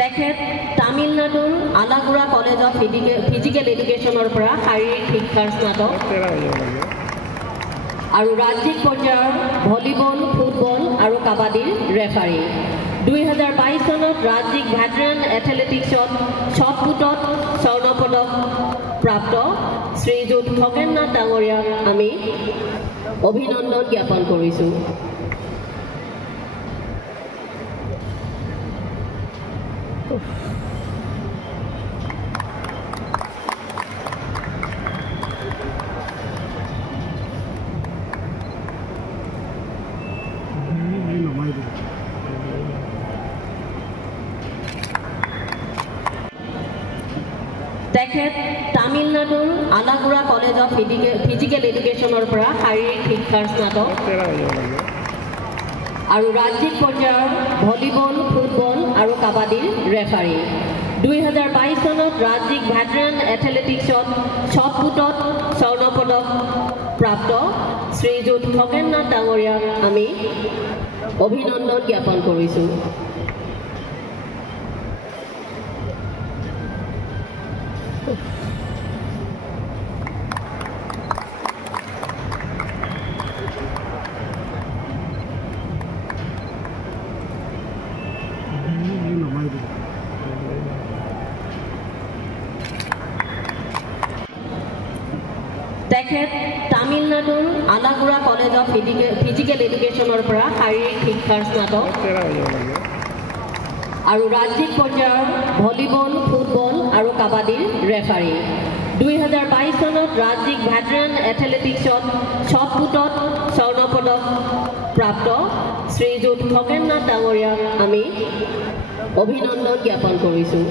তেখেত তামিলনাডুৰ আলাগুৰা college of physical এডুকেশ্যনৰ পৰা শাৰীৰিক শিক্ষাৰ স্নাতক আৰু ৰাজ্যিক পৰ্যায়ৰ ভলীবল, ফুটবল আৰু কাবাডীৰ ৰেফাৰী। 2022 চনত ৰাজ্যিক ভেটেৰান এথলেটিক্সত শ্বটপুটত স্বৰ্ণ পদক প্ৰাপ্ত শ্ৰীযুত খগেন নাথ ডাঙৰীয়াক আমি অভিনন্দন জ্ঞাপন কৰিছোঁ। তেখেত তামিলনাডুৰ আলাগুৰা কলেজ অফ ফিজিকেল এডুকেশ্যনৰ পৰা শাৰীৰিক শিক্ষাৰ স্নাতক আৰু ৰাজ্যিক পৰ্যায়ৰ ভলীবল, ফুটবল আৰু কাবাডীৰ ৰেফাৰী। 2022 চনত ৰাজ্যিক ভেটেৰান এথলেটিক্সত শ্বটপুটত স্বৰ্ণ পদক প্ৰাপ্ত শ্ৰীযুত খগেন নাথ ডাঙৰীয়াক আমি অভিনন্দন জ্ঞাপন কৰিছোঁ। তেখেত তামিলনাডুৰ আলাগুৰা কলেজ অফ ফিজিকেল এডুকেশ্যনৰ পৰা শাৰীৰিক শিক্ষাৰ স্নাতক আৰু ৰাজ্যিক পৰ্যায়ৰ ভলীবল, ফুটবল আৰু কাবাডীৰ ৰেফাৰী। 2022 চনত ৰাজ্যিক ভেটেৰান এথলেটিক্সত শ্বটপুটত স্বৰ্ণ পদক প্ৰাপ্ত শ্ৰীযুত খগেন নাথ ডাঙৰীয়াক আমি অভিনন্দন জ্ঞাপন কৰিছোঁ।